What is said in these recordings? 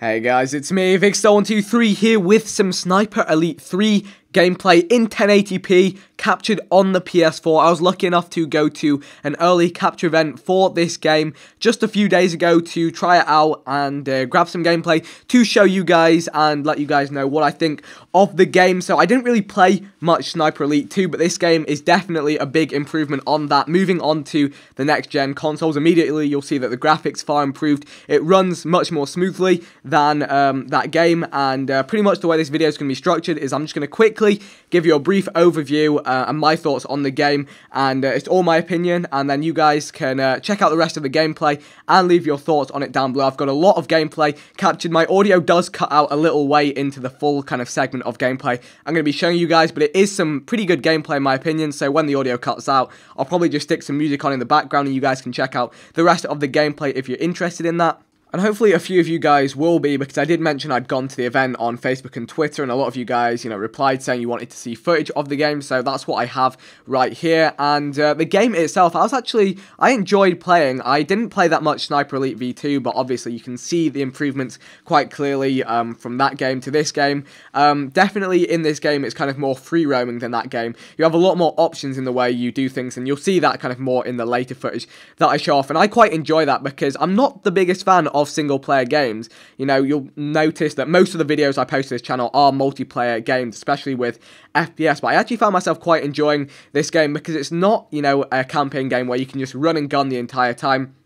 Hey guys, it's me, Vicstar123 here with some Sniper Elite 3 gameplay in 1080p captured on the PS4. I was lucky enough to go to an early capture event for this game just a few days ago to try it out and grab some gameplay to show you guys and let you guys know what I think of the game. So I didn't really play much Sniper Elite 2, but this game is definitely a big improvement on that. Moving on to the next gen consoles, immediately you'll see that the graphics far improved. It runs much more smoothly than that game, and pretty much the way this video is going to be structured is I'm just going to quickly give you a brief overview and my thoughts on the game, and it's all my opinion, and then you guys can check out the rest of the gameplay and leave your thoughts on it down below. I've got a lot of gameplay captured. My audio does cut out a little way into the full kind of segment of gameplay I'm going to be showing you guys, but it is some pretty good gameplay in my opinion, so when the audio cuts out, I'll probably just stick some music on in the background and you guys can check out the rest of the gameplay if you're interested in that. And hopefully a few of you guys will be, because I did mention I'd gone to the event on Facebook and Twitter, and a lot of you guys, replied saying you wanted to see footage of the game, so that's what I have right here. And the game itself, I enjoyed playing. I didn't play that much Sniper Elite V2, but obviously you can see the improvements quite clearly from that game to this game. Definitely in this game, it's kind of more free roaming than that game. You have a lot more options in the way you do things, and you'll see that kind of more in the later footage that I show off. And I quite enjoy that because I'm not the biggest fan of single-player games. You'll notice that most of the videos I post to this channel are multiplayer games, especially with FPS, but I actually found myself quite enjoying this game because it's not, a campaign game where you can just run and gun the entire time.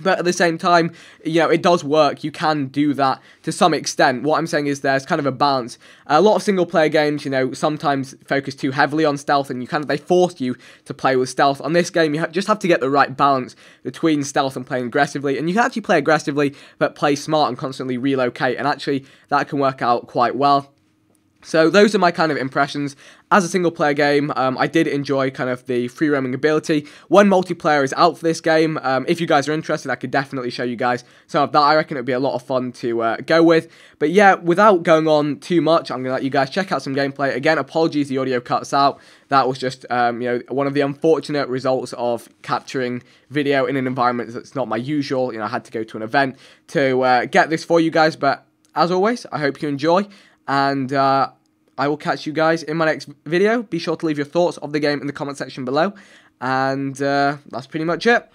But at the same time, it does work. You can do that to some extent. What I'm saying is there's kind of a balance. A lot of single-player games, sometimes focus too heavily on stealth, and they force you to play with stealth. On this game, you just have to get the right balance between stealth and playing aggressively. And you can actually play aggressively, but play smart and constantly relocate. And actually, that can work out quite well. So those are my kind of impressions. As a single player game, I did enjoy kind of the free roaming ability. When multiplayer is out for this game, if you guys are interested, I could definitely show you guys some of that. I reckon it would be a lot of fun to go with. But yeah, without going on too much, I'm going to let you guys check out some gameplay. Again, apologies the audio cuts out. That was just, one of the unfortunate results of capturing video in an environment that's not my usual. I had to go to an event to get this for you guys. But as always, I hope you enjoy. And I will catch you guys in my next video. Be sure to leave your thoughts of the game in the comment section below. And that's pretty much it.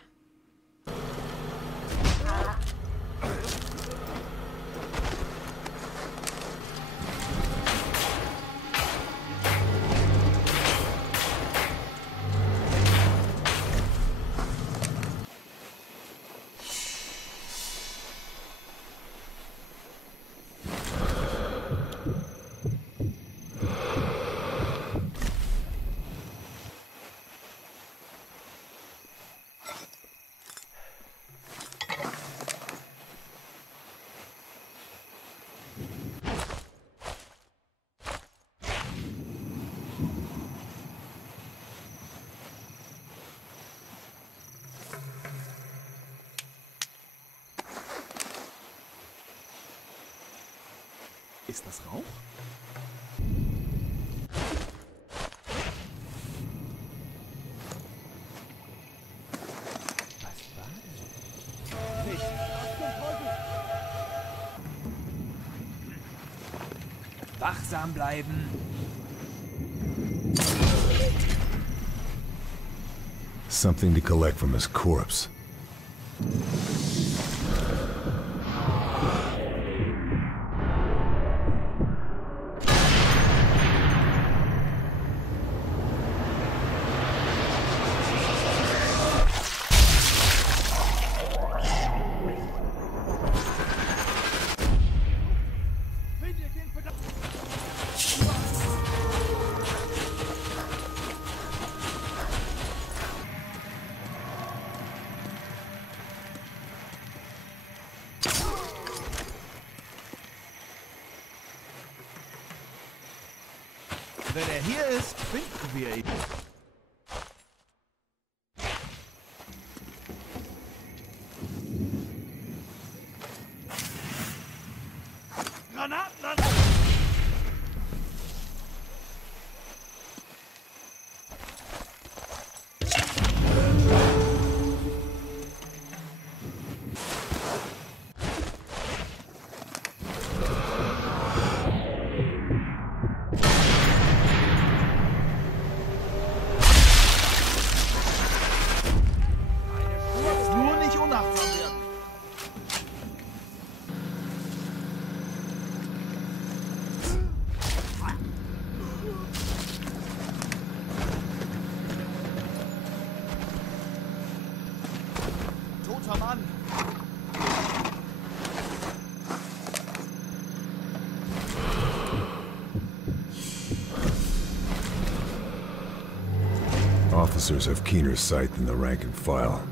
Ist das Rauch? Was war denn? Nicht. Wachsam bleiben. Something to collect from his corpse. Wenn er hier ist, finden wir ihn. Granaten! Guter Mann. Officers have keener sight than the rank and file.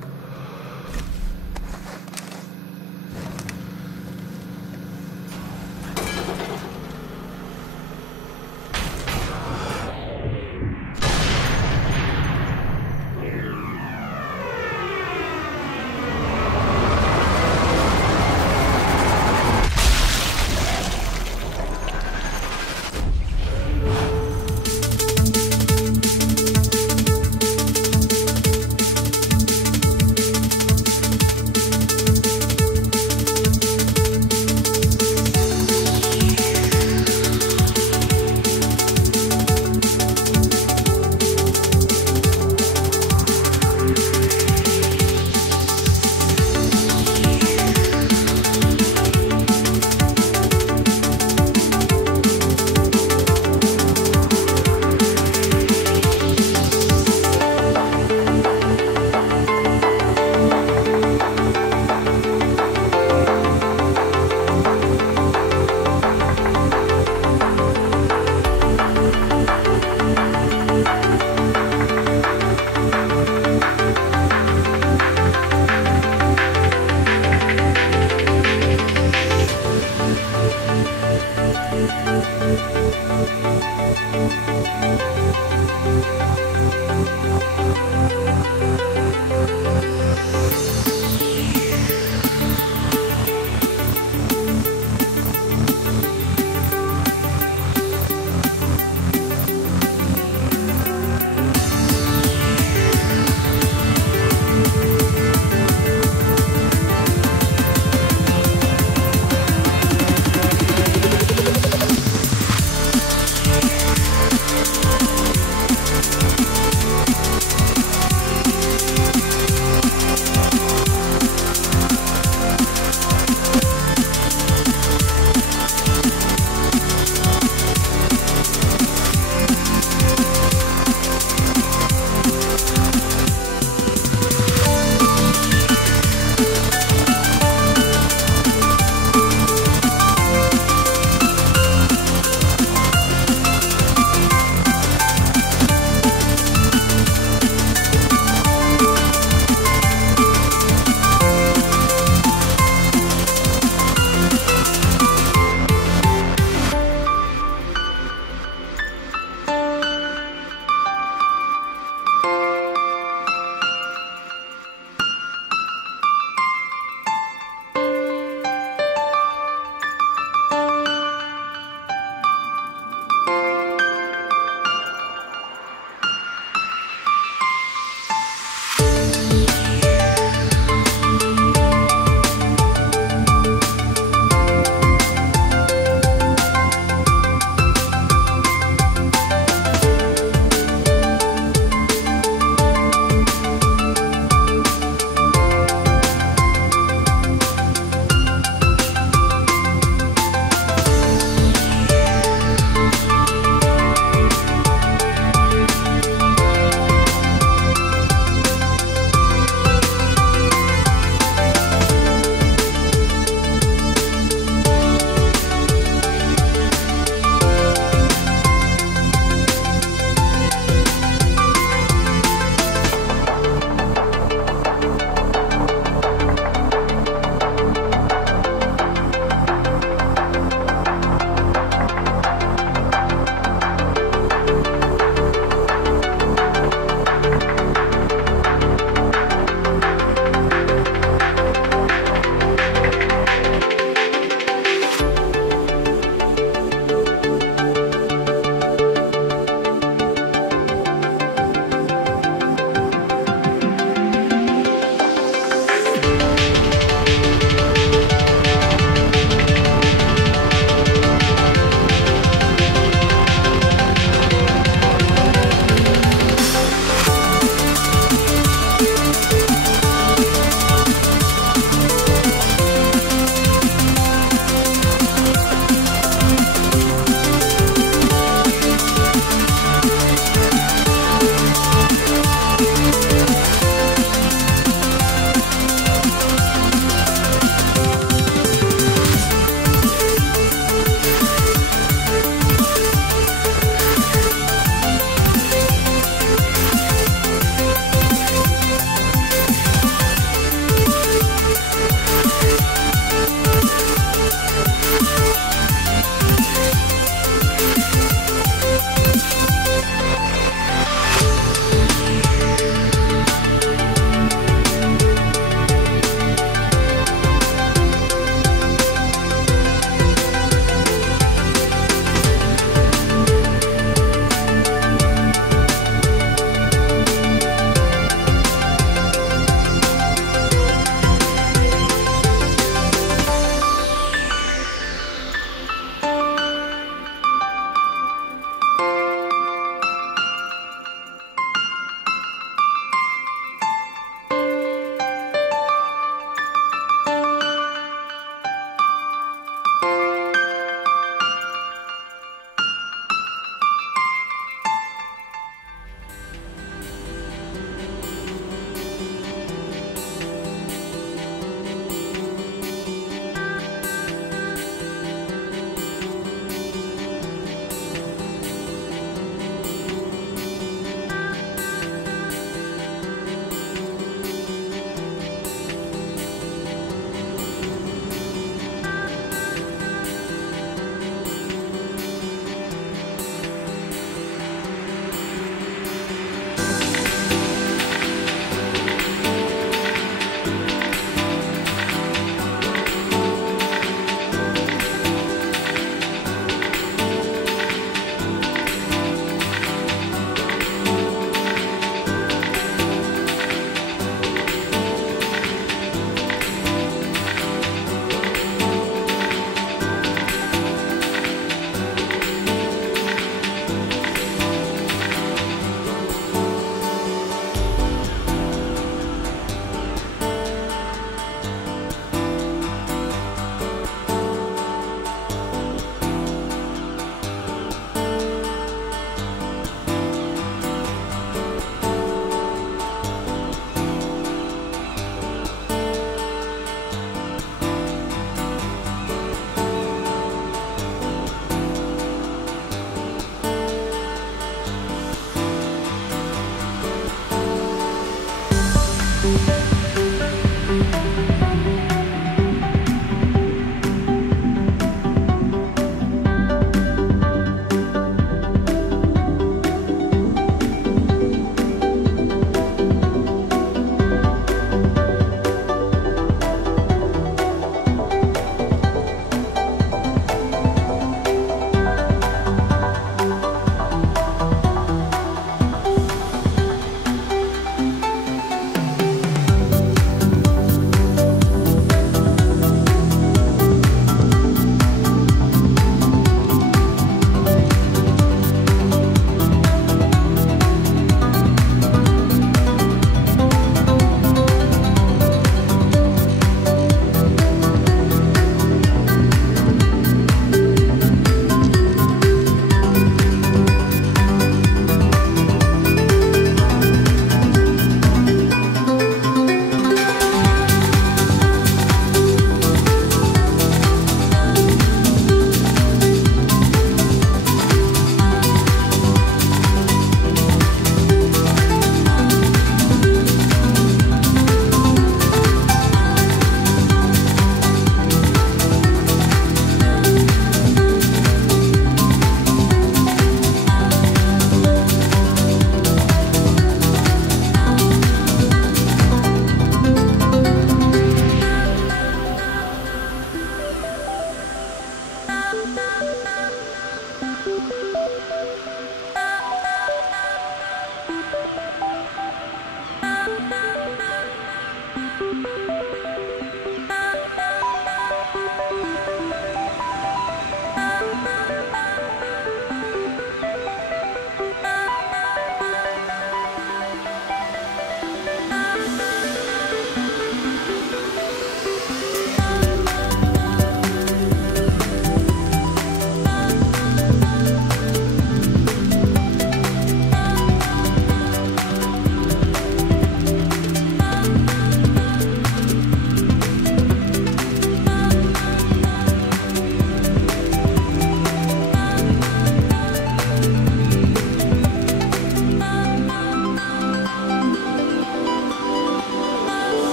you.